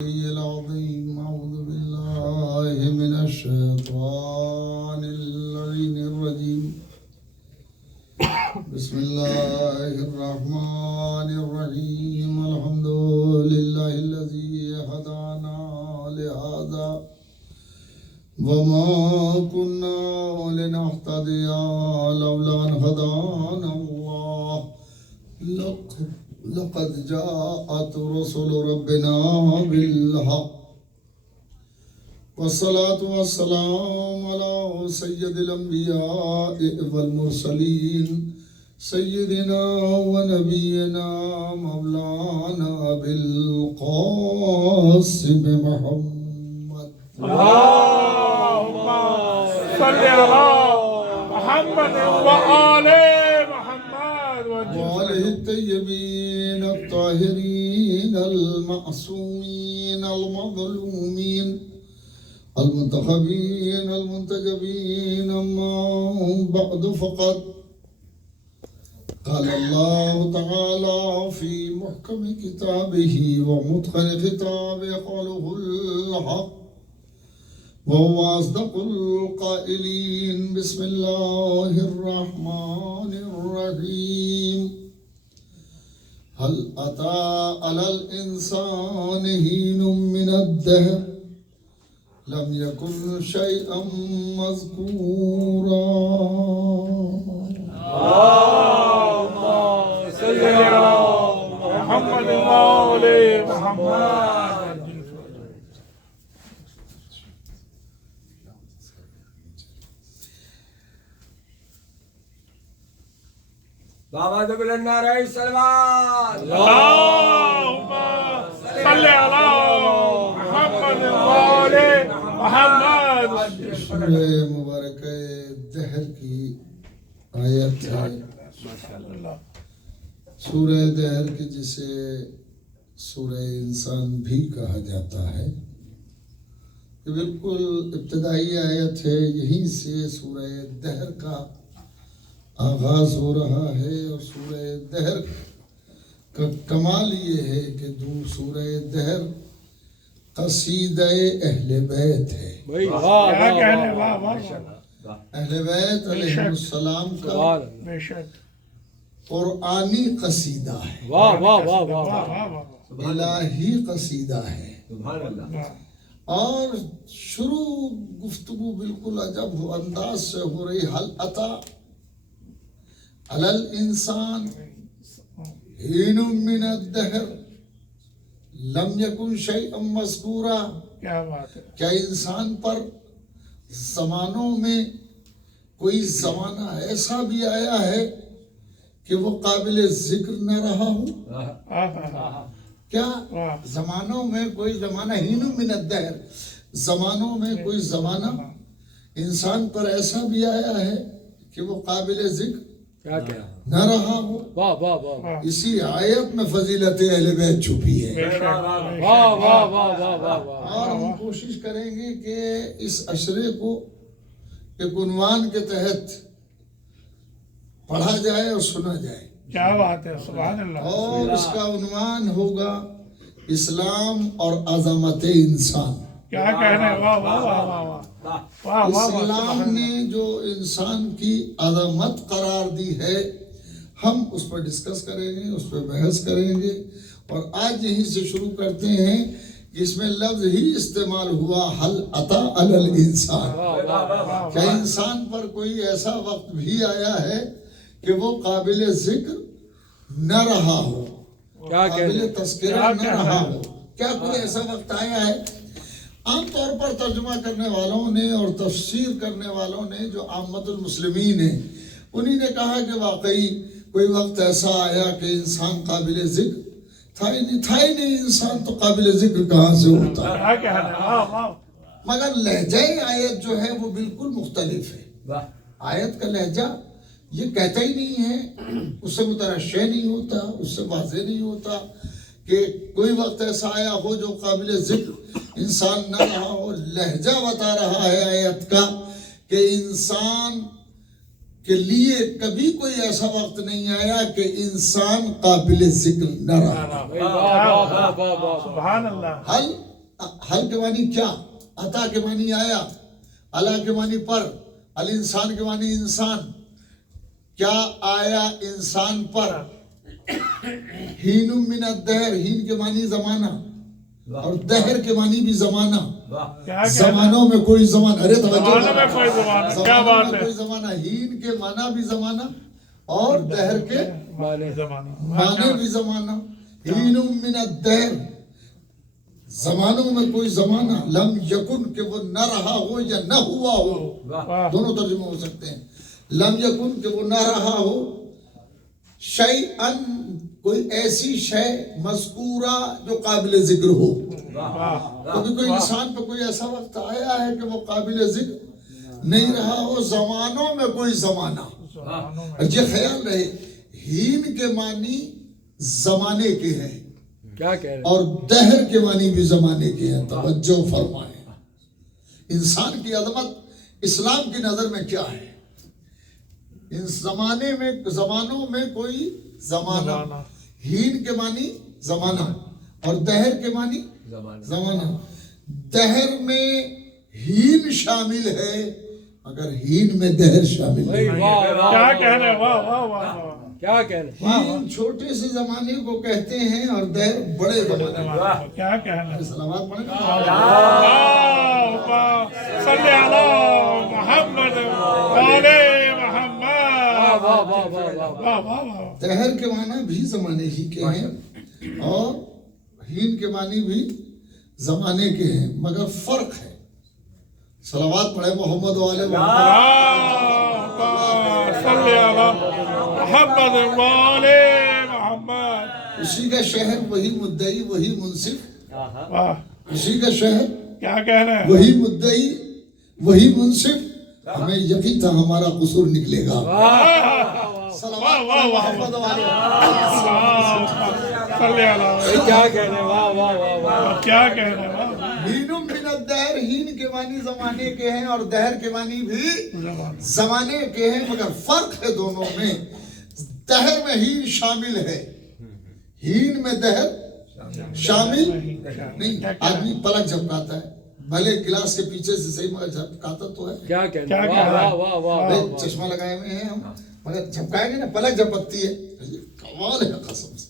العظيم. أعوذ بالله من الشيطان اللعين الرجيم. بسم الله الرحمن الرحيم. الحمد لله الذي هدانا لهذا وما كنا لنهتدي لولا أن هدانا الله. لقد جاءت رسل ربنا بالحق والصلاة والسلام على سيد الأنبياء والمرسلين سيدنا ونبينا مولانا بالقاسم محمد. اللهم صل على محمد وآل محمد وآله الطيبين الطاهرين المعصومين المظلومين المنتخبين المنتجبين. أما بعد فقد قال الله تعالى في محكم كتابه ومتقن خطابه قوله الحق وهو أصدق القائلين. بسم الله الرحمن الرحيم. هل أتى على الإنسان حين من الدهر لم يكن شيئا مذكورا. اللهم صل على محمد وآل محمد. بابا دبل النار سلمان. اللهم صل على محمد وآل محمد. سورہ مبارک دہر کی آیت ہے. سورہ دہر کی جسے سورہ انسان بھی کہا جاتا ہے. یہ بالکل ابتدائی آیت ہے. یہیں سے سورہ دہر کا آغاز ہو رہا ہے. اور سورہ دہر کا کمال یہ ہے کہ سورہ دہر قصیدہ اہل بیت ہے. اہل بیت علیہ السلام کا قرآنی قصیدہ ہے. الہی قصیدہ ہے. اور شروع گفتگو بالکل عجب انداز سے ہو رہی. حل اتا علی الانسان حین من الدہر لم یکن شیئا مذکورا. کیا بات ہے. کیا انسان پر زمانوں میں کوئی زمانہ ایسا بھی آیا ہے کہ وہ قابل ذکر نہ رہا ہو؟ کیا زمانوں میں کوئی زمانہ حین من الدہر زمانوں میں کوئی زمانہ انسان پر ایسا بھی آیا ہے کہ وہ قابل ذکر نہ رہا ہو؟ اسی آیت میں فضیلت اہل بیت چھپی ہے. اور ہم کوشش کریں گے کہ اس عشرے کو ایک عنوان کے تحت پڑھا جائے اور سنا جائے. کیا بات ہے. سبحان اللہ. اور اس کا عنوان ہوگا اسلام اور عظمت انسان. کیا کہنے. واہ واہ واہ واہ. اسلام نے جو انسان کی عظمت قرار دی ہے ہم اس پر ڈسکس کریں گے, اس پر بحث کریں گے. اور آج یہیں سے شروع کرتے ہیں کہ اس میں لفظ ہی استعمال ہوا حل اتا علی الانسان. کیا انسان پر کوئی ایسا وقت بھی آیا ہے کہ وہ قابل ذکر نہ رہا ہو, قابل تذکرہ نہ رہا ہو؟ کیا کوئی ایسا وقت آیا ہے؟ عام طور پر ترجمہ کرنے والوں نے اور تفسیر کرنے والوں نے جو عامت المسلمین ہیں انہی نے کہا کہ واقعی کوئی وقت ایسا آیا کہ انسان قابل ذکر تھا ہی نہیں. انسان تو قابل ذکر کہاں سے ہوتا ہے. مگر لہجہ آیت جو ہے وہ بالکل مختلف ہے. آیت کا لہجہ یہ کہتا ہی نہیں ہے, اس سے مترشح نہیں ہوتا, اس سے واضح نہیں ہوتا کہ کوئی وقت ایسا آیا ہو جو قابل ذکر انسان نہ رہا ہو. لہجہ بتا رہا ہے آیت کا کہ انسان کے لیے کبھی کوئی ایسا وقت نہیں آیا کہ انسان قابل ذکر نہ رہا. سبحان اللہ. حل حل کے معنی کیا، عطا کے معنی آیا، اللہ کے معنی پر، الانسان کے معنی انسان، کیا آیا انسان پر، ہین من الدہر، ہین کے معنی زمانہ اور دہر کے معنی بھی زمانہ، کیا زمانوں میں کوئی زمانہ، ارے توجہ زمانوں میں کوئی زمانہ، کیا زمانوں بات میں ہے، کوئی زمانہ، ہین کے معنی بھی زمانہ اور دہر کے زمانہ، معنی بھی زمانہ، ہین من الدہر، زمانوں میں کوئی زمانہ، لم یکن کہ وہ نہ رہا ہو یا نہ ہوا ہو، واہ، دونوں ترجمے ہو سکتے ہیں، لم یکن کہ وہ نہ رہا ہو، شیئن کوئی ایسی شے مذکورہ جو قابل ذکر ہو، واہ، کبھی کوئی انسان پہ کوئی ایسا وقت آیا ہے کہ وہ قابل ذکر نہیں رہا ہو، زمانوں میں کوئی زمانہ، زمانوں میں، اور یہ خیال رہے ہین کے معنی زمانے کے ہیں کیا کہہ رہے اور دہر کے معنی بھی زمانے کے ہیں، توجہ فرمائیں۔ انسان کی عظمت اسلام کی نظر میں کیا ہے؟ ان زمانے میں، زمانوں میں کوئی زمانہ، ہین کے معنی زمانہ اور دہر کے معنی زمانہ، دہر میں ہین شامل ہے مگر ہین میں دہر شامل ہے۔ کیا کہہ رہے ہیں، واہ واہ واہ واہ، کیا کہہ رہے ہین چھوٹے سے زمانے کو کہتے ہیں اور دہر بڑے زمانے کو۔ کیا کہہ رہے ہیں، سلوات پڑھیں گے؟ اللہم صلی علی محمد وعلی محمد، واہ واہ واہ، دہر کے معنی بھی زمانے ہی کے ہیں اور ہین کے معنی بھی زمانے کے ہیں مگر فرق ہے۔ صلوات پڑھے محمد وعلی محمد۔ اللہم صلی علی محمد وعلی محمد، اسی کا شہر وہی مدعی وہی منصف، واہ، اسی کا شہر کیا کہہ رہے ہیں، وہی مدعی وہی منصف، ہمیں یقین تھا ہمارا قصور نکلے گا۔ صلوات پڑھے محمد وعلی صلی علی، کیا کہہ رہے ہیں، واہ واہ واہ واہ، کیا کہہ رہے ہیں، واہ، ہین من الدہر، ہین کے معنی زمانے کے ہیں اور دہر کے معنی بھی زبان، زمانے کے ہیں مگر فرق ہے دونوں میں، دہر میں ہین شامل ہے، ہین میں دہر شامل نہیں۔ آدمی پلک جھپکاتا ہے، بھلے گلاس کے پیچھے سے صحیح مگر جھپکاتا تو ہے، کیا کہہ رہے کیا ہیں، کہہ رہے ہیں، واہ واہ واہ، بھائی چشمہ لگائے ہوئے ہیں ہم مگر جھپکائیں گے نا، پلک جھپکتی ہے، کمال ہے قسم سے۔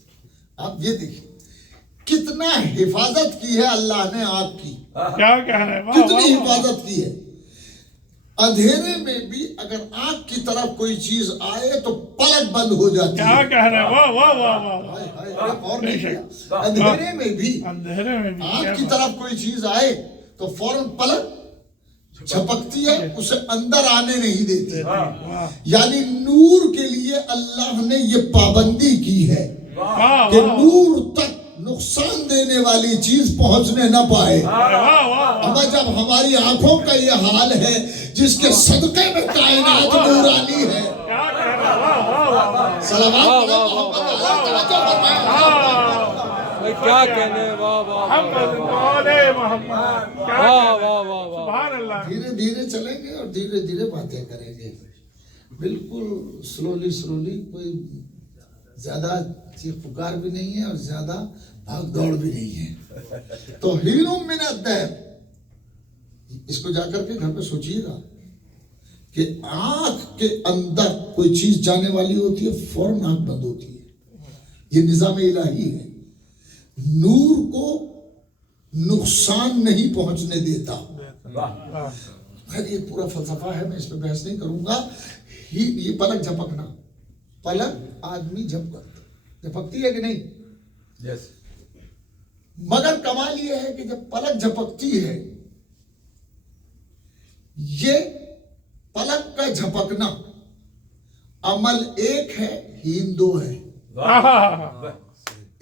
آپ یہ دیکھیں کتنا حفاظت کی ہے اللہ نے آپ کی، کیا کہہ رہے ہیں، واہ کتنی واہ واہ، حفاظت کی ہے۔ اندھیرے میں بھی اگر آنکھ کی طرف کوئی چیز آئے تو پلک بند ہو جاتی کیا ہے۔ کہہ رہے ہیں، واہ واہ واہ واہ، ہائے ہائے، اور نہیں کیا؟ اندھیرے میں بھی اندھیرے میں بھی آنکھ کی طرف کوئی چیز آئے تو فوراً پلک جھپکتی ہے، اسے اندر آنے نہیں دیتی۔ واہ یعنی نور کے لیے اللہ نے یہ پابندی کی ہے واہ کہ نور تک نقصان دینے والی چیز پہنچنے نہ پائے۔ واہ واہ، اما جب ہماری آنکھوں کا یہ حال ہے جس کے صدقے میں کائنات نورانی ہے، کیا کہہ رہے ہیں، واہ واہ واہ، صلوات پڑھیں محمد، توجہ فرمائیں۔ کیا کہہ رہے ہیں، واہ واہ محمد وعلی محمد، کیا واہ کہہ رہے واہ ہیں، واہ واہ، سبحان اللہ، دھیرے دھیرے چلیں گے اور دھیرے دھیرے باتیں کریں گے، بالکل سلولی سلولی، کوئی زیادہ چیخ پکار بھی نہیں ہے اور زیادہ بھاگ دوڑ بھی نہیں ہے۔ تو ہین من الدہر، اس کو جا کر کے گھر پہ سوچیے گا کہ آنکھ کے اندر کوئی چیز جانے والی ہوتی ہے فوراً آنکھ بند ہوتی ہے، یہ نظام الہی ہے، نور کو نقصان نہیں پہنچنے دیتا۔ واہ، خیر یہ پورا فلسفہ ہے، میں اس پہ بحث نہیں کروں گا۔ یہ پلک جھپکنا، پلک آدمی جھپکتی ہے کہ نہیں؟ یس، مگر کمال یہ ہے کہ جب پلک جھپکتی ہے، یہ پلک کا جھپکنا عمل ایک ہے، ہین دو ہے۔ واہ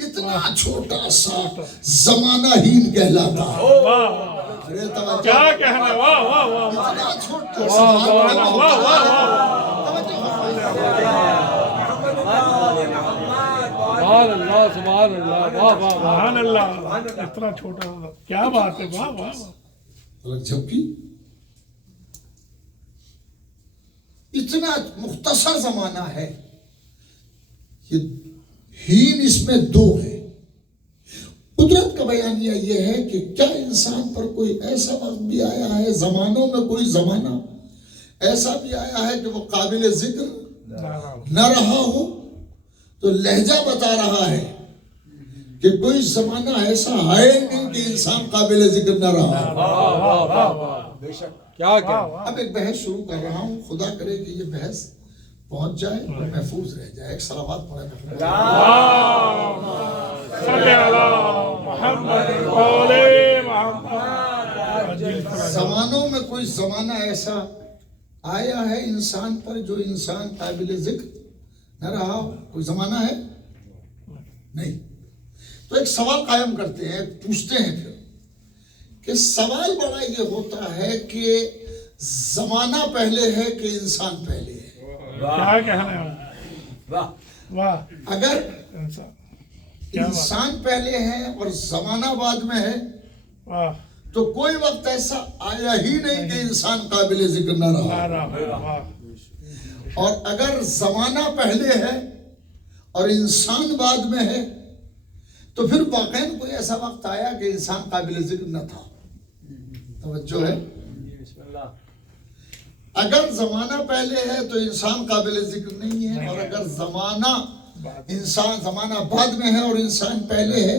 اتنا چھوٹا سا زمانہ ہین کہلاتا ہے۔ واہ، ارے توجہ، کیا کہہ رہے ہیں، واہ واہ واہ، اتنا چھوٹا سا زمانہ واہ واہ واہ، سبحان اللہ سبحان اللہ، واہ واہ واہ، سبحان اللہ، اتنا چھوٹا سا، کیا بات ہے، واہ واہ واہ، پلک جھپکی، اتنا مختصر زمانہ ہے، یہ ہین اس میں دو ہے، قدرت کا بیانیہ یہ ہے کہ کیا انسان پر کوئی ایسا وقت بھی آیا ہے، زمانوں میں کوئی زمانہ ایسا بھی آیا ہے کہ وہ قابل ذکر نہ رہا ہو؟ تو لہجہ بتا رہا ہے کہ کوئی زمانہ ایسا ہے نہیں کہ انسان قابل ذکر نہ رہا ہو۔ واہ واہ واہ واہ بے شک کیا کہنے اب ایک بحث شروع کر رہا ہوں، خدا کرے کہ یہ بحث پہنچ جائے اور محفوظ رہ جائے۔ ایک صلوات پڑھے محمد صلی اللہ محمد علیہ محمد۔ زمانوں میں کوئی زمانہ ایسا آیا ہے انسان پر جو انسان قابل ذکر نہ رہا ہو؟ کوئی زمانہ ہے؟ نہیں۔ تو ایک سوال قائم کرتے ہیں، پوچھتے ہیں پھر کہ سوال بڑا یہ ہوتا ہے کہ زمانہ پہلے ہے کہ انسان پہلے ہے؟ کیا کہنا ہے؟ واہ واہ اگر انسان انسان پہلے ہے اور زمانہ بعد میں ہے واہ تو کوئی وقت ایسا آیا ہی نہیں کہ انسان قابل ذکر نہ رہا۔ واہ اور اگر زمانہ پہلے ہے اور انسان بعد میں ہے تو پھر واقعاً کوئی ایسا وقت آیا کہ انسان قابل ذکر نہ تھا۔ توجہ ہے، بسم اللہ اگر زمانہ پہلے ہے تو انسان قابل ذکر نہیں ہے، اور اگر زمانہ بعد میں ہے اور انسان پہلے ہے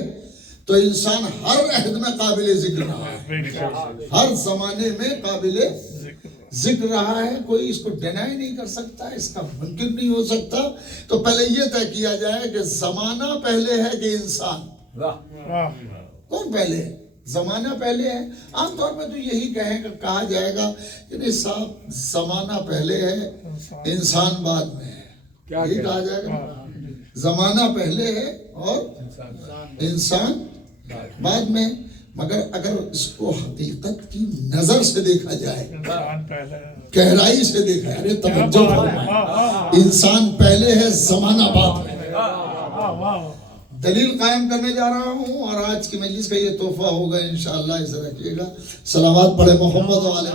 تو انسان ہر عہد میں قابل ذکر رہا ہے، ہر زمانے میں قابل ذکر رہا ہے۔ کوئی اس کو ڈینائی نہیں کر سکتا، اس کا منکر نہیں ہو سکتا۔ تو پہلے یہ طے کیا جائے کہ زمانہ پہلے ہے کہ انسان؟ واہ کون پہلے ہے؟ زمانہ پہلے ہے۔ عام طور میں تو یہی کہا جائے گا کہ نہیں صاحب زمانہ پہلے ہے انسان بعد میں ہے، یہی کہا جائے گا۔ زمانہ پہلے ہے اور انسان بعد میں۔ مگر اگر اس کو حقیقت کی نظر سے دیکھا جائے، انسان پہلے گہرائی سے دیکھا جائے، توجہ فرمائیں، انسان پہلے ہے زمانہ بعد میں۔ واہ واہ دلیل قائم کرنے جا رہا ہوں اور آج کی مجلس کا یہ تحفہ ہوگا انشاءاللہ، اسے رکھیے گا۔ صلوات پڑھے محمد علیہ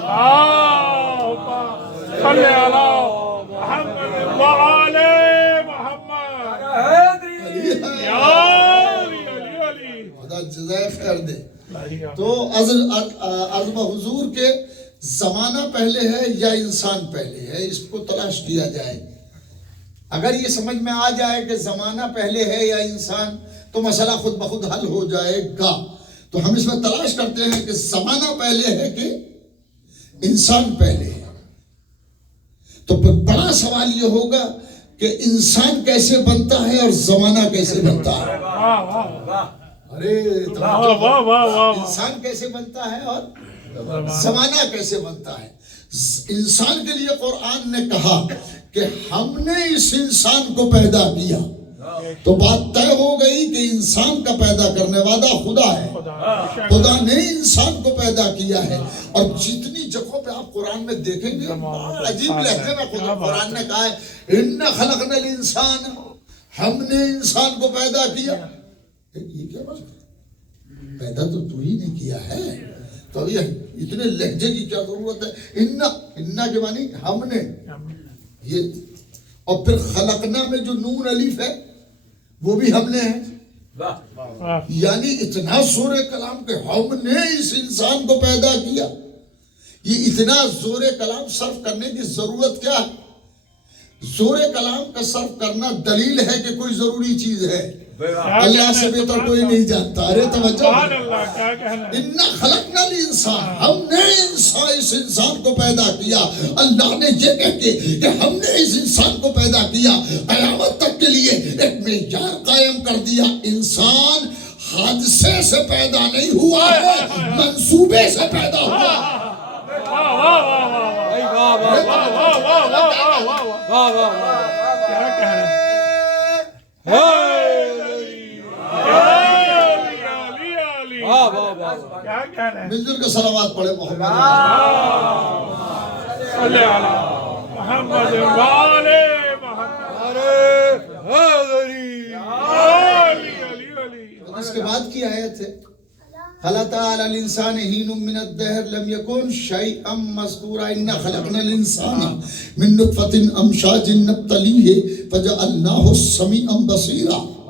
صلی اللہ محمد وعلی محمد۔ یا علی علی علی خدا جزائے خیر دے۔ تو عرض حضور کے زمانہ پہلے ہے یا انسان پہلے ہے، اس کو تلاش کیا جائے۔ اگر یہ سمجھ میں آ جائے کہ زمانہ پہلے ہے یا انسان تو مسئلہ خود بخود حل ہو جائے گا۔ تو ہم اس میں تلاش کرتے ہیں کہ زمانہ پہلے ہے کہ انسان پہلے ہے۔ تو پھر بڑا سوال یہ ہوگا کہ انسان کیسے بنتا ہے اور زمانہ کیسے بنتا ہے؟ واہ واہ ارے واہ واہ واہ انسان کیسے بنتا ہے اور زمانہ کیسے بنتا ہے؟ انسان کے لیے قرآن نے کہا کہ ہم نے اس انسان کو پیدا کیا، تو بات طے ہو گئی کہ انسان کا پیدا کرنے والا خدا ہے۔ خدا نے انسان کو پیدا کیا ہے، اور جتنی جگہوں پہ آپ قرآن میں دیکھیں گے عجیب لہجے میں قرآن نے کہا ہے اِنَّا خَلَقْنَا الْإِنسَانَ، ہم نے انسان کو پیدا کیا۔ یہ کیا بات ہے؟ پیدا تو ہی نے کیا ہے، تو یہ اتنے لہجے کی کیا ضرورت ہے؟ اِنَّا کے معنی ہم نے، یہ اور پھر خلقنا میں جو نون الف ہے وہ بھی ہم نے ہے، یعنی اتنا زور کلام کہ ہم نے اس انسان کو پیدا کیا۔ یہ اتنا زور کلام صرف کرنے کی ضرورت کیا ہے؟ زور کلام کا صرف کرنا دلیل ہے کہ کوئی ضروری چیز ہے، اللہ سے بہتر کوئی نہیں جانتا۔ ارے توجہ، اِنَّا خَلَقْنَا الْإِنسَانَ، ہم نے اس انسان کو پیدا کیا۔ اللہ نے یہ کہہ کے کہ ہم نے اس انسان کو پیدا کیا، قیامت تک کے لیے ایک معیار قائم کر دیا۔ انسان حادثے سے پیدا نہیں ہوا ہے، منصوبے سے پیدا ہوا ہے۔ کیا کہہ رہے ہیں؟ کیا کہہ رہے ہیں؟ مل جل کے صلوات پڑھے محمد صلی اللہ محمد وعلی محمد۔ اس کے بعد کی آیت ہے خلق علی الانسان حین من الدہر لم یکن شیئا مذکورا انا خلقنا الانسان من نطفۃ امشاج نبتلیہ فجعلناہ سمیعا بصیرا۔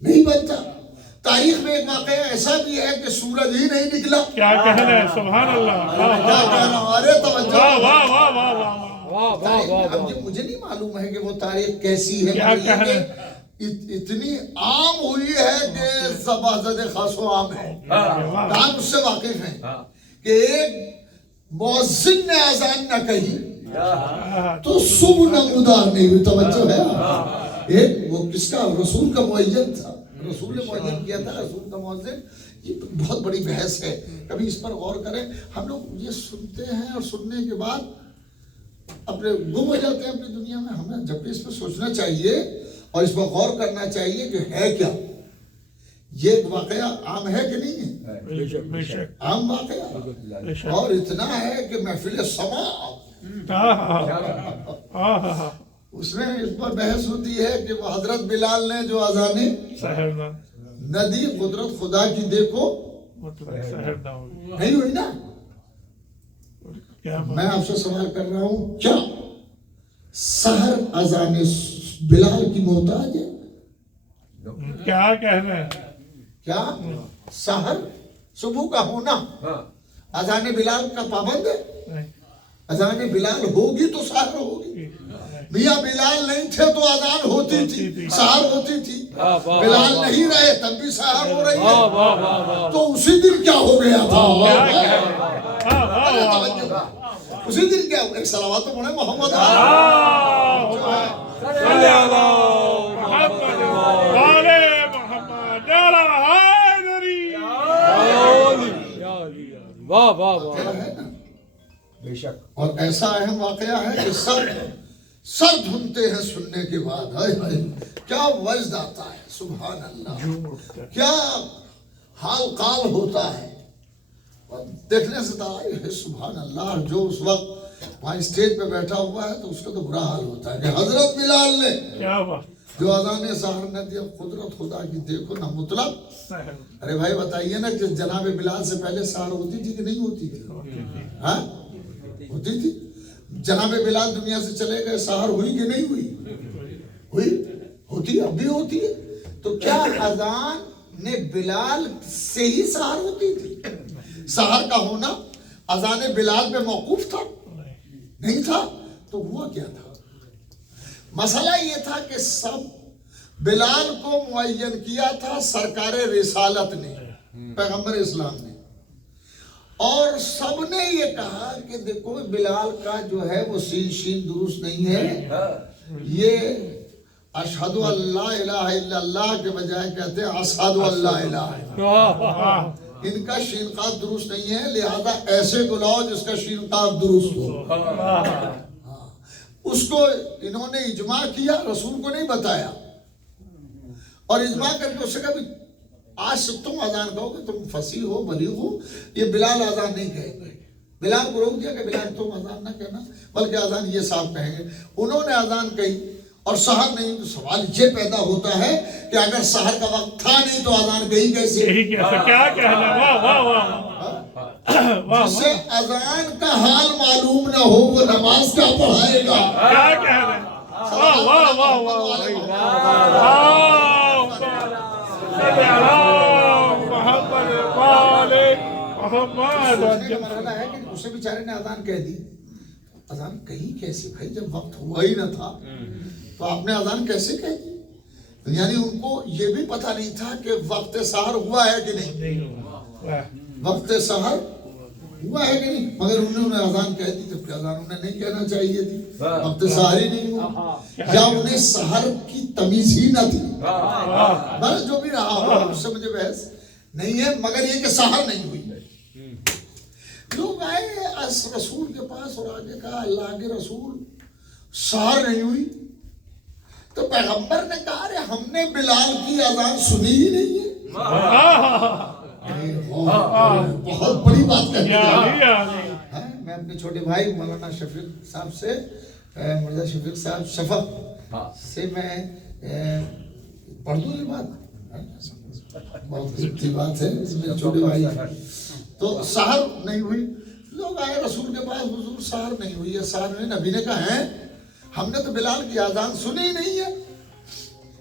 نہیں بنتا. تاریخ میں ایک واقعہ ایسا بھی ہے کہ سورج ہی نہیں نکلا. کیا کہنا ہے سبحان اللہ کیا کہنا, ارے توجہ. واہ واہ واہ واہ واہ واہ واہ واہ اب یہ مجھے نہیں معلوم ہے کہ وہ تاریخ کیسی ہے, کیا مگر یہ کہنا کہ اتنی عام ہوئی ہے کہ زبازد خاص و عام ہے. آپ اس سے واقف ہیں کہ ایک مؤذن نے اذان نہ کہی تو صبح نمودار نہیں ہوئی. توجہ ہے. ایک وہ کس کا, رسول کا مؤذن تھا, رسول نے مؤذن کیا تھا, رسول کا مؤذن. یہ بہت بڑی بحث ہے, کبھی اس پر غور کریں. ہم لوگ یہ سنتے ہیں اور سننے کے بعد اپنے گم ہو جاتے ہیں اپنی دنیا میں. ہمیں جب اس پر سوچنا چاہیے اور اس پر غور کرنا چاہیے کہ ہے کیا. یہ ایک واقعہ عام ہے کہ نہیں ہے؟ بے شک عام واقعہ, بے شک. اور اتنا ہے کہ محفل سما اس میں اس پر بحث ہوتی ہے کہ وہ حضرت بلال نے جو اذانیں سحر نہ ندی قدرت خدا کی دیکھو مطلب سحر نہ ہوگی. نہیں ہوئی نا. کیا میں آپ سے سوال کر رہا ہوں, کیا سحر اذان بلال کی محتاج ہے؟ کیا کہنا ہے کیا سحر صبح کا ہونا اذان بلال کا پابند ہے؟ نہیں. اذان بلال ہوگی تو سحر ہوگی. میاں بلال نہیں تھے تو اذان ہوتی تھی, سحر ہوتی تھی. بلال نہیں رہے تب بھی سحر ہو رہی ہے. تو اسی دن کیا ہو گیا تھا؟ اسی دن کیا, ایک صلوات تو پڑھیں محمد صلی اللہ محمد والے محمد حیدری. واہ واہ واہ بے شک. اور ایسا اہم واقعہ ہے کہ سر دھنتے ہیں سننے کے بعد. ہائے ہائے کیا وجد آتا ہے, سبحان اللہ, کیا حال قال ہوتا ہے. اور دیکھنے سے تعریف ہے, سبحان اللہ. جو اس وقت وہاں اسٹیج پہ بیٹھا ہوا ہے تو اس کا تو برا حال ہوتا ہے کہ حضرت بلال نے کیا بات جو اذان سحر نے دیا, قدرت خدا کی دیکھو نا مطلب. سحر ارے بھائی بتائیے نا کہ جناب بلال سے پہلے سحر ہوتی تھی کہ نہیں ہوتی تھی؟ ہاں ہوتی تھی. جناب بلال دنیا سے چلے گئے, سحر ہوئی کہ نہیں ہوئی؟ ہوئی, ہوتی, اب بھی ہوتی ہے. تو کیا اذان نے بلال سے ہی سحر ہوتی تھی؟ سحر کا ہونا اذان بلال پہ موقوف تھا؟ نہیں تھا. تو ہوا کیا تھا؟ مسئلہ یہ تھا کہ سب بلال کو معین کیا تھا سرکار رسالت نے, پیغمبر اسلام نے, اور سب نے یہ کہا کہ دیکھو بلال کا جو ہے وہ سین شین درست نہیں ہے. یہ اشہد اللہ الہ الا اللہ کے بجائے کہتے ہیں اشہد اللہ الہ. ان کا شین قاف درست نہیں ہے, لہذا ایسے بلاؤ جس کا شین قاف درست ہو. اس کو انہوں نے اجماع کیا, رسول کو نہیں بتایا, اور اجماع کر کے اس سے کہا آج سے تم اذان کہو گے, تم فصیح ہو بلیغ ہو, یہ بلال اذان نہیں کہیں گے. بلال کو روک دیا کہ بلال تم اذان نہ کہنا بلکہ اذان یہ صاحب کہیں گے. انہوں نے اذان کہی اور سحر نہیں. تو سوال یہ پیدا ہوتا ہے کہ اگر سحر کا وقت تھا نہیں تو اذان کہی کیسے؟ یہی کیسا, کیا کہنا, واہ واہ واہ واہ. جس سے اذان کا حال معلوم نہ ہو وہ نماز کیا پڑھائے گا؟ کیا کہنا ہے, واہ واہ واہ واہ محمد والے محمد. سوچنے کا مرحلہ ہے کہ اسے بیچارے نے اذان کہہ دی. اذان کہی کیسے بھائی, جب وقت ہوا ہی نہ تھا تو آپ نے اذان کیسے کہہ دی؟ یعنی ان کو یہ بھی پتہ نہیں تھا کہ وقت سحر ہوا ہے کہ نہیں. وقت سحر ہوا ہے کہ نہیں, مگر انہوں نے اذان کہہ دی. جبکہ اذان انہیں نہیں کہنا چاہیے تھی, وقت سحر ہی نہیں ہوا, یا انہیں سحر کی تمیز ہی نہ تھی. بس جو بھی رہا ہو اس سے مجھے بحث نہیں ہے, مگر یہ کہ سحر نہیں ہوئی. لوگ آئے رسول کے پاس اور آگے کہا اللہ کے رسول سحر نہیں ہوئی. تو پیغمبر نے کہا ارے ہم نے بلال کی اذان سنی ہی نہیں ہے. بہت بڑی بات کہتے ہیں. میں اپنے چھوٹے بھائی مولانا شفیق صاحب سے, مرزا شفیق صاحب شفق سے میں پڑھ دوں یہ بات, بہت قیمتی بات ہے, میرے چھوٹے بھائی. تو سحر نہیں ہوئی. لوگ آئے رسول کے پاس, حضور سحر نہیں ہوئی ہے, سحر نہیں. نبی نے کہا ہے ہم نے تو بلال کی اذان سنی ہی نہیں ہے.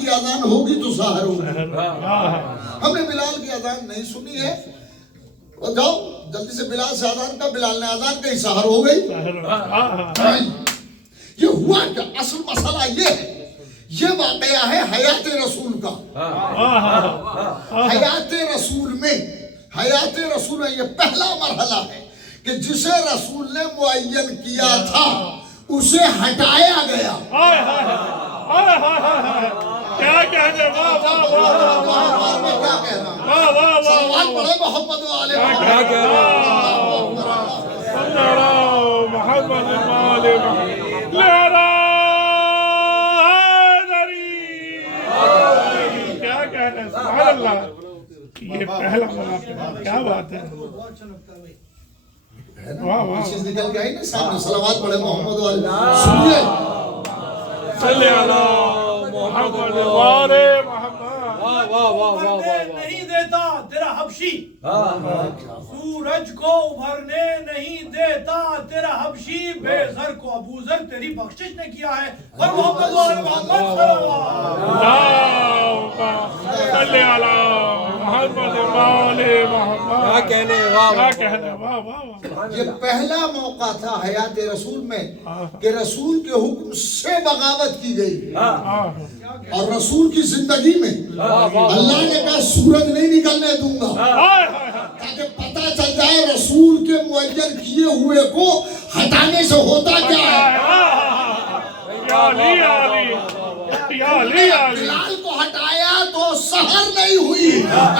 کی اذان ہوگی تو سحر ہوگی. ہاں ہم نے بلال کی اذان نہیں سنی ہے. اور جاؤ جلدی سے بلال سے اذان کا، بلال نے اذان کہی، سحر ہو گئی. یہ ہوا کیا؟ اصل مسئلہ یہ ہے، یہ واقعہ ہے حیات رسول کا. حیات رسول میں یہ پہلا مرحلہ ہے کہ جسے رسول نے معین کیا تھا اسے ہٹایا گیا. کیا کہنے، واہ واہ واہ واہ میں کیا کہہ رہا ہوں؟ واہ واہ واہ سلوات پڑھے محمد والے محمد والے محمد کیا کہنا ہے، سبحان اللہ. یہ پہلا منافع، کیا بات ہے. واہ واہ، چیز نکل کے آئی نا سامنے. سلوات پڑھے محمد والے. سنیے صلی اللہ محمد والے محمد. نہیں دیتا تیرا حبشی، سورج کو ابھرنے نہیں دیتا تیرا حبشی، بے زر کو ابو ذر تیری بخشش نے کیا ہے. اور محمد والے محمد صلی اللہ محمد والے محمد. کیا کہنے، واہ کیا کہنے، واہ واہ واہ. یہ پہلا موقع تھا حیات رسول میں کہ رسول کے حکم سے بغاوت کی گئی. اور رسول کی زندگی میں اللہ نے کہا سورج نہیں نکلنے دوں گا تاکہ پتہ چل جائے رسول کے معین کیے ہوئے کو ہٹانے سے ہوتا کیا ہے. یا علی یا علی یا علی یا علی. بلال کو ہٹایا تو سحر نہیں ہوئی،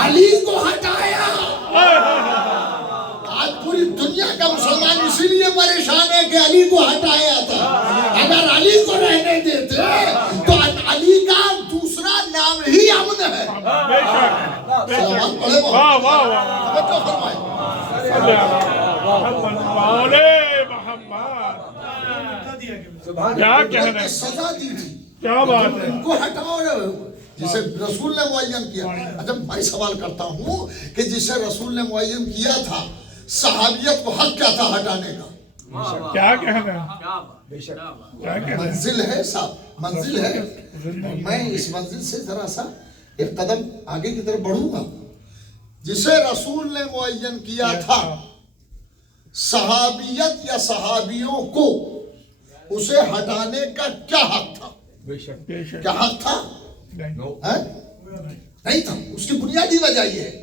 علی کو ہٹایا. آج پوری دنیا کا مسلمان اسی لیے پریشان ہے کہ علی کو ہٹایا تھا. اگر علی کو رہنے دیتے تو علی کا دوسرا نام ہی امن ہے. بے شک، سلوات پڑھے واہ واہ واہ. توجہ فرمائیں. صلی اللہ محمد والے محمد. کیا کہنا ہے، سزا دی تھی، کیا بات ہے. ان کو ہٹاؤ جسے رسول نے معین کیا. اچھا میں سوال کرتا ہوں کہ جسے رسول نے معین کیا تھا صحابیت کو حق کیا تھا ہٹانے کا؟ کیا کہنا ہے، بے شک. کیا کہنا ہے. منزل ہے صاحب، منزل ہے. میں اس منزل سے ذرا سا ایک قدم آگے کی طرف بڑھوں گا. جسے رسول نے معین کیا تھا صحابیت یا صحابیوں کو، اسے ہٹانے کا کیا حق تھا؟ بے شک. بے شک. کیا حق تھا؟ نہیں تھا. اس کی بنیادی وجہ یہ ہے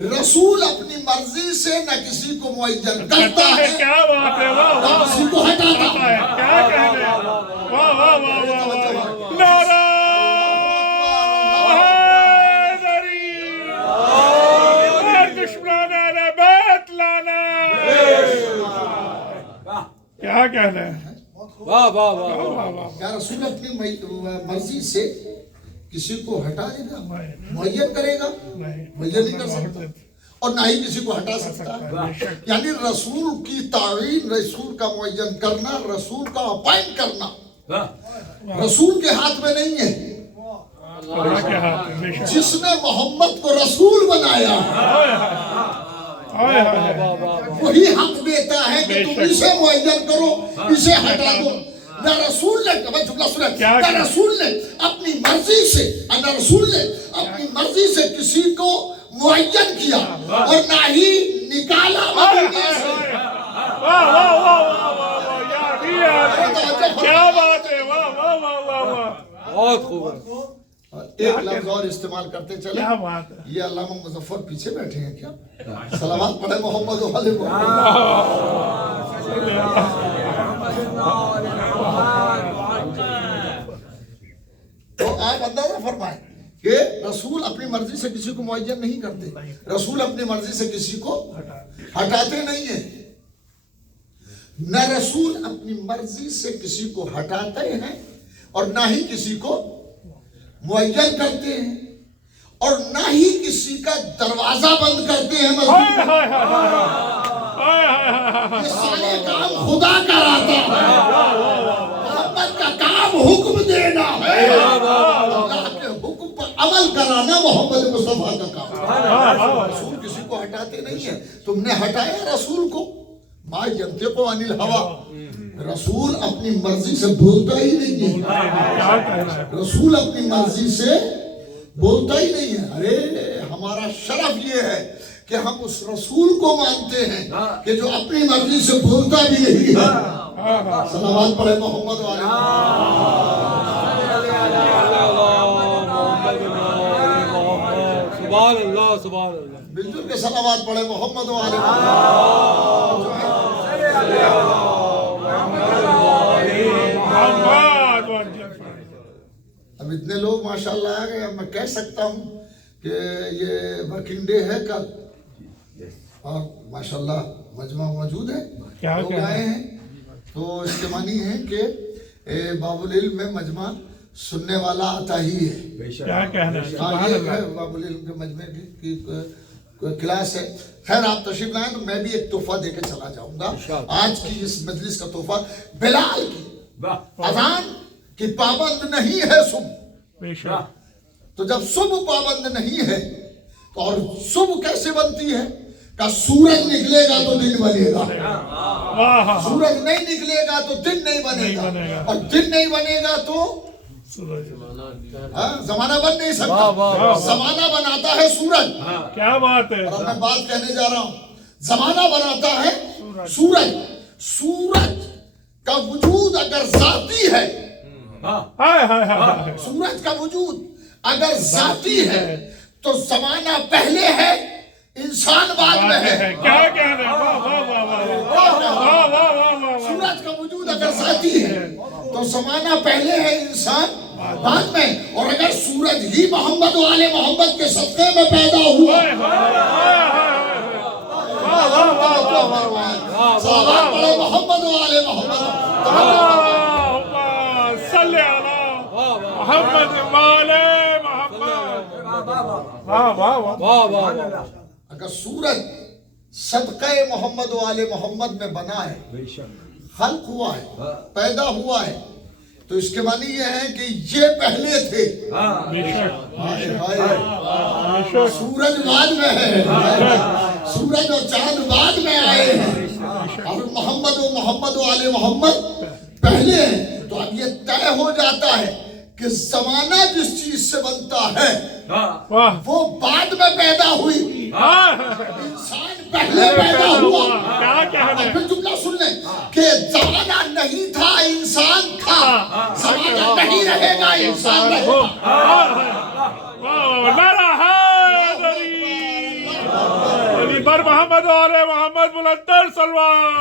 رسول اپنی مرضی سے نہ کسی کو معین کرتا ہے کیا بات ہے، واہ نہ واہ کسی کو ہٹاتا ہے. کیا کہنے، واہ واہ واہ واہ. نعرہ حیدری، دشمنان اہل بیت لانا. کیا کہنا ہے، واہ واہ واہ. واہ واہ. کیا رسول اپنی مرضی سے کسی کو ہٹا دے گا، معین کرے گا؟ معین نہیں کر سکتا اور نہ ہی کسی کو ہٹا سکتا ہے. یعنی رسول کی تعین، رسول کا معین کرنا، رسول کا اپائنٹ کرنا رسول کے ہاتھ میں نہیں ہے. اللہ کے ہاتھ میں. بے شک. جس نے محمد کو رسول بنایا ہائے ہائے. وہی حق دیتا ہے کہ تم اسے معین کرو، اسے ہٹا دو. نہ رسول نے، میں جملہ سنا، نہ رسول نے اپنی مرضی سے، نہ رسول نے اپنی مرضی سے کسی کو معین کیا اور نہ ہی نکالا مدینے سے. واہ واہ واہ واہ واہ. یا علی یا علی. کیا بات ہے، واہ واہ واہ واہ واہ. بہت خوب. ایک لفظ اور استعمال کرتے چلے. کیا بات ہے. یہ علامہ مظفر پیچھے بیٹھے ہیں کیا؟ سلوات پڑھے محمد والے محمد. تو آپ اندازہ فرمائیں کہ رسول اپنی مرضی سے کسی کو معین نہیں کرتے، رسول اپنی مرضی سے کسی کو ہٹاتے نہیں ہیں. نہ رسول اپنی مرضی سے کسی کو ہٹاتے ہیں اور نہ ہی کسی کو معین کرتے ہیں اور نہ ہی کسی کا دروازہ بند کرتے ہیں مسجد میں. یہ سارے کام خدا کراتا ہے. محمد کا کام حکم دینا ہے، اللہ کے حکم پر عمل کرانا محمد مصطفیٰ کا کام. رسول کسی کو ہٹاتے نہیں ہیں. تم نے ہٹایا رسول کو، ما ینطق عن الہویٰ، رسول اپنی مرضی سے بولتا ہی نہیں ہے. کیا کہنا ہے؟ رسول اپنی مرضی سے بولتا ہی نہیں ہے. ارے ہمارا شرف یہ ہے کہ ہم اس رسول کو مانتے ہیں کہ جو اپنی مرضی سے بولتا بھی نہیں ہے. صلوات پڑھے محمد والے. سبحان اللہ سبحان اللہ. بالجل کے صلوات پڑھے محمد والے. اب اتنے لوگ ماشاءاللہ آ گئے. اب میں کہہ سکتا ہوں کہ یہ ورکنگ ڈے ہے کل اور ماشاءاللہ مجمع موجود ہے. کیا لوگ کہنا ہے؟ آئے ہیں تو اس کے معنی ہے کہ باب العلم میں مجمع سننے والا آتا ہی ہے. کیا کہنا ہے؟ ہاں سبحان یہ اللہ. ہے باب العلم کے مجمع کی کلاس ہے. خیر آپ تشریف لائیں تو میں بھی ایک تحفہ دے کے چلا جاؤں گا. آج کی اس مجلس کا تحفہ بلال کی اذان کی پابند نہیں ہے صبح. بے شک. تو جب صبح پابند نہیں ہے تو اور صبح کیسے بنتی ہے کہ سورج نکلے گا تو دن بنے گا. واہ سورج نہیں نکلے گا تو دن نہیں بنے گا اور دن نہیں بنے گا تو زمانہ بن نہیں سکتا. زمانہ بناتا ہے سورج. کیا بات ہے؟ اور اب میں بات کہنے جا رہا ہوں. زمانہ بناتا ہے سورج. سورج کا وجود اگر ذاتی ہے, سورج کا وجود اگر ذاتی ہے تو زمانہ پہلے ہے انسان بعد میں ہے. کیا کہنا ہے؟ واہ واہ واہ واہ واہ واہ واہ. سورج کا وجود اگر ذاتی ہے تو زمانہ پہلے ہے انسان بعد میں. اور اگر سورج ہی محمد والے محمد کے صدقے میں پیدا ہوا, صلوات پڑھے محمد والے محمد. صلی علی محمد والے محمد. واہ واہ واہ. اگر سورج صدقہ محمد والے محمد میں بنا ہے, خلق ہوا ہے, پیدا ہوا ہے, تو اس کے معنی یہ ہے کہ یہ پہلے تھے. سورج بعد میں ہے, سورج اور چاند بعد میں آئے ہیں اور محمد و محمد والے محمد پہلے ہیں. تو اب یہ طے ہو جاتا ہے کہ زمانہ جس چیز سے بنتا ہے وہ بعد میں پیدا ہوئی, انسان پہلے پیدا ہوا. اور پھر جملہ سن لیں کہ زمانہ نہیں تھا انسان تھا, زمانہ نہیں رہے گا انسان رہے گا. بر محمد اور محمد بلندر سلوان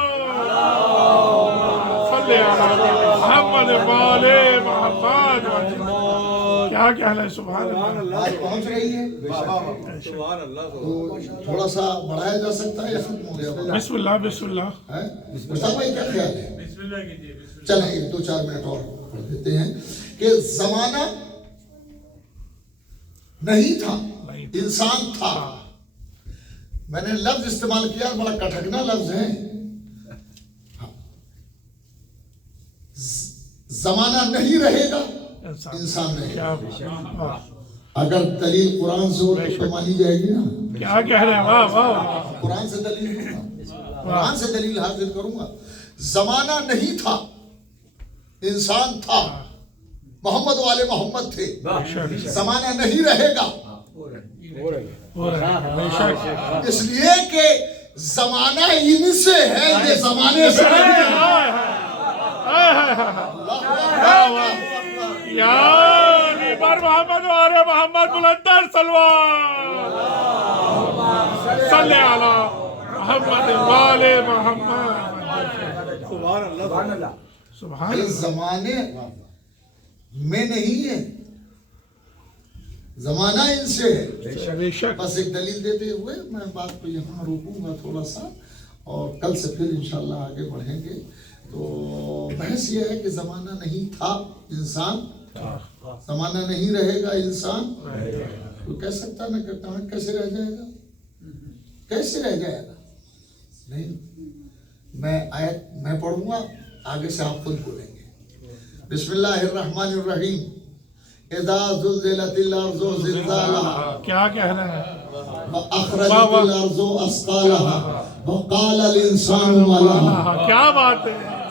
صلی علی محمد والے محمد. کیا کہنا ہے؟ سبحان اللہ. آج پہنچ رہی ہے تو تھوڑا سا بڑھایا جا سکتا ہے یا ختم ہو گیا؟ بسم اللہ بسم اللہ. مصطفیٰ بھائی کیا خیال ہے؟ چلیں ایک دو چار منٹ اور پڑھ دیتے ہیں کہ زمانہ نہیں تھا انسان تھا. میں نے لفظ استعمال کیا, بڑا کٹھگنا لفظ ہے. زمانہ نہیں رہے گا انسان رہے گا. اگر دلیل قرآن سے ہو تو مانی جائے گی نا. کیا کہہ رہے ہیں؟ واہ واہ. قرآن سے دلیل دوں گا, قرآن سے دلیل حاصل کروں گا. زمانہ نہیں تھا انسان تھا, محمد والے محمد تھے. زمانہ نہیں رہے گا اس لیے کہ زمانہ ان سے ہے, یہ زمانے سے نہیں ہے. یا بر محمد اور محمد بلندر سلوان صلی علی محمد والے محمد. سبحان اللہ. سبحان یہ زمانے میں نہیں ہے, زمانہ ان سے ہے. بے شک. بس ایک دلیل دیتے ہوئے میں بات کو یہاں روکوں گا تھوڑا سا, اور کل سے پھر انشاءاللہ آگے بڑھیں گے. تو بحث یہ ہے کہ زمانہ نہیں تھا انسان, زمانہ نہیں رہے گا انسان. تو کہہ سکتا نا کہ کہاں کیسے رہ جائے گا, کیسے رہ جائے گا؟ نہیں, میں آیت میں پڑھوں گا, آگے سے آپ خود بولیں گے. بسم اللہ الرحمن الرحیم. اذا زلزلت الارض زلزالها. کیا کہنا ہے؟ واخرجت الارض اثقالها وقال الانسان ما لها. کیا بات ہے؟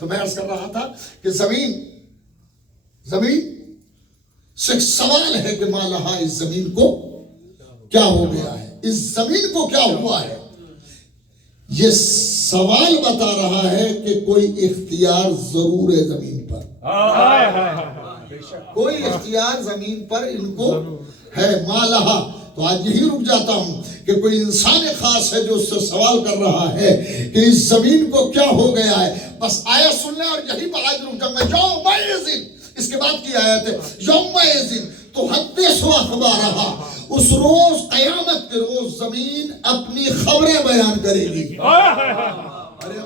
تو میں عرض کر رہا تھا کہ زمین سے ایک سوال ہے کہ ما لہا، اس زمین کو کیا ہو گیا ہے، اس زمین کو کیا ہوا ہے. یہ سوال بتا رہا ہے کہ کوئی اختیار ضرور ہے زمین پر، کوئی اختیار زمین پر ان کو ہے. ما لہا. تو آج یہی رک جاتا ہوں کہ کوئی انسان خاص ہے جو اس سے سوال کر رہا ہے کہ اس زمین کو کیا ہو گیا ہے. بس آیت سن لیں اور یہی پر آج رک جاؤں میں. یومئذ، اس کے بعد کی آیت ہے یومئذ تحدث اخبارہا. اس روز، قیامت کے روز، زمین اپنی خبریں بیان کرے گی.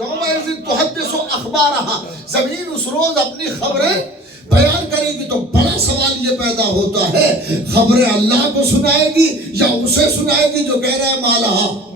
یومئذ تحدث اخبارہا. زمین اس روز اپنی خبریں بیان کرے گی. تو بڑا سوال یہ پیدا ہوتا ہے، خبریں اللہ کو سنائے گی یا اسے سنائے گی جو کہہ رہا ہے ما لہا.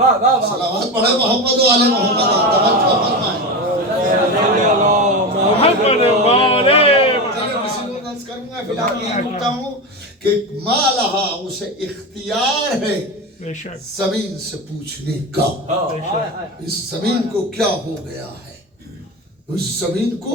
واہ واہ. صلوات پڑھے محمد و آل محمد. توجہ فرمائیں. محمد والے چلیے کسی کو عرض کروں گا، فی الحال یہی رکتا ہوں کہ ما لہا، اسے اختیار ہے بے شک زمین سے پوچھنے کا. اس زمین کو کیا ہو گیا ہے، اس زمین کو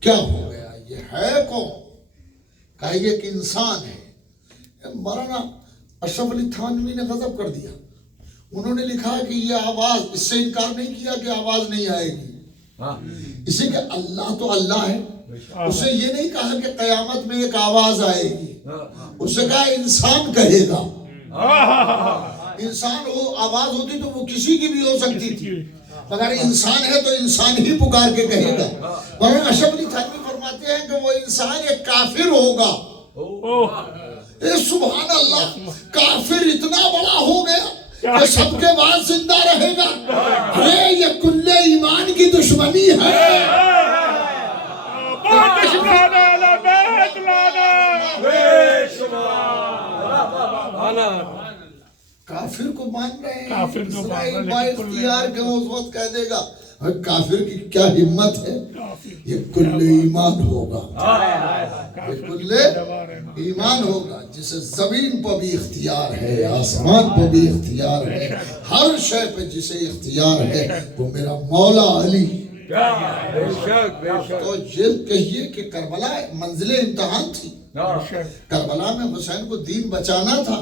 کیا ہو گیا. یہ ہے کون؟ کہا یہ ایک انسان ہے. مولانا اشرف علی تھانوی نے غضب کر دیا. انہوں نے لکھا کہ یہ آواز، اس سے انکار نہیں کیا کہ آواز نہیں آئے گی. اسی کہ اللہ تو اللہ ہے. اسے یہ نہیں کہا کہ قیامت میں ایک آواز آئے گی. اسے کہا انسان کہے گا. انسان وہ آواز ہوتی تو وہ کسی کی بھی ہو سکتی تھی، مگر انسان ہے تو انسان ہی پکار کے کہے گا. مولانا اشرف علی تھانوی فرماتے ہیں کہ وہ انسان ایک کافر ہوگا. اے سبحان اللہ، کافر اتنا بڑا ہو گیا کہ سب کے بعد زندہ رہے گا. اے یہ کل ایمان کی دشمنی ہے. بہت لانا لبیک لانا کافر کو مان رہے ہیں، کافر کو مان رہے ہیں، اسرائیل با اختیار کے اس وقت کہہ دے گا. کافر کی کیا ہمت ہے، یہ کل ایمان ہوگا. یہ کل ایمان ہوگا جسے زمین پر بھی اختیار ہے، آسمان پر بھی اختیار ہے، ہر شے پہ جسے اختیار ہے وہ میرا مولا علی. تو یہ کہیے کہ کربلا منزل امتحان تھی. کربلا میں حسین کو دین بچانا تھا،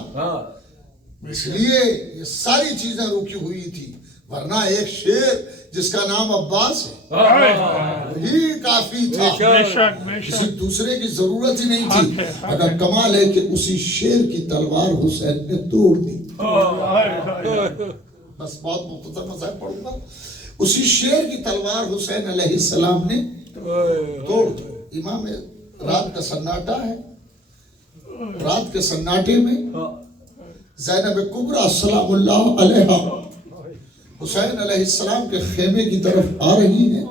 اس لیے یہ ساری چیزیں رکی ہوئی تھی. ورنہ ایک شیر جس کا نام عباس ہے وہی کافی تھا، بے شک بے کسی شک دوسرے کی ضرورت ہی نہیں تھی. اگر کمال ہے کہ اسی شیر کی تلوار حسین نے توڑ دی. بس بہت مختصر مسائل پڑھوں گا. اسی شیر کی تلوار حسین علیہ السلام نے توڑ دی. امام رات کا سناٹا ہے، رات کے سناٹے میں زینب کبریٰ سلام اللہ علیہا حسین علیہ السلام کے خیمے کی طرف آ رہی ہیں.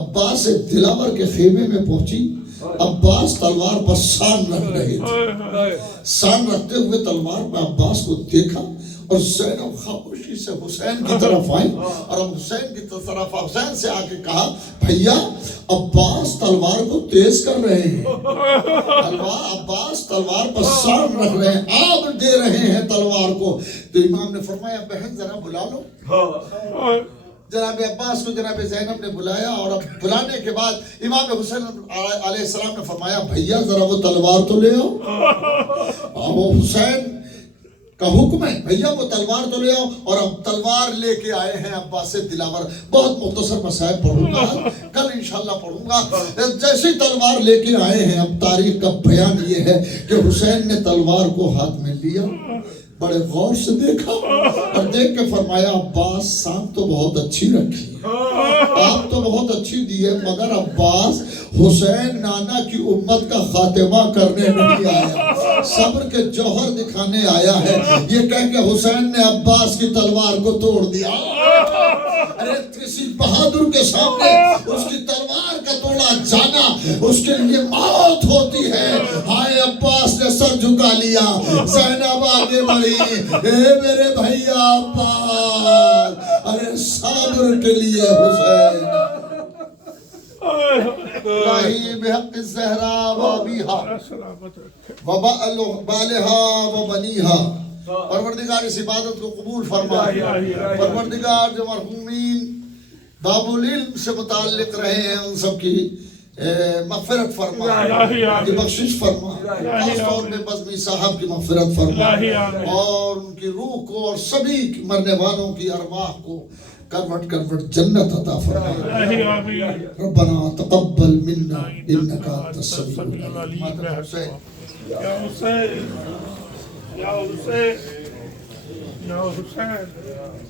عباس دلاور کے خیمے میں پہنچی. عباس تلوار پر سان رکھ رہے تھے. سان رکھتے ہوئے تلوار پر عباس کو دیکھا اور زینب خاموشی سے حسین کی طرف آئی اور اب حسین کی طرف حسین سے آ کے کہا بھیا عباس تلوار کو تیز کر رہے ہیں. عباس تلوار پر سان رکھ رہے ہیں، آگ دے رہے ہیں تلوار کو. تو امام نے فرمایا بہن ذرا بلا لو. جناب عباس کو جناب زینب نے بلایا اور اب بلانے کے بعد امام حسین علیہ السلام نے فرمایا بھیا ذرا وہ تلوار تو لے آؤ. وہ حسین کا حکم ہے بھیا وہ تلوار تو لے آؤ. اور اب تلوار لے کے آئے ہیں عباس دلاور. بہت مختصر مسائل پڑھوں گا، کل انشاءاللہ پڑھوں گا. جیسے تلوار لے کے آئے ہیں، اب تاریخ کا بیان یہ ہے کہ حسین نے تلوار کو ہاتھ میں لیا، بڑے غور سے دیکھا اور دیکھ کے فرمایا عباس سانپ تو بہت اچھی رکھی ہے، آپ تو بہت اچھی دی ہے، مگر عباس حسین نانا کی امت کا خاتمہ کرنے نہیں آیا، صبر کے جوہر دکھانے آیا ہے. یہ کہہ کے حسین نے عباس کی تلوار کو توڑ دیا. ارے کسی بہادر کے سامنے اس کی تلوار کا توڑا جانا اس کے لیے موت ہوتی ہے. ہائے عباس نے سر جھکا لیا. زینب آگے بڑھی، اے میرے بھیا عباس، ارے صبر کے لیے حسین. الہی بحق الزہرا وابیہا سلامت رکھے وبالہا وبنیہا پروردگار اس عبادت کو قبول فرما پروردگار جو مرحومین باب العلم سے متعلق رہے ہیں ان سب کی مغفرت فرما ان کی بخشش فرما خاص طور پہ بزمی صاحب کی مغفرت فرما اور ان کی روح کو اور سبھی مرنے والوں کی ارواح کو کروٹ کروٹ جنت عطا فرما ربنا تقبل منا انک انت السمیع العلیم یا حسین یا حسین یا حسین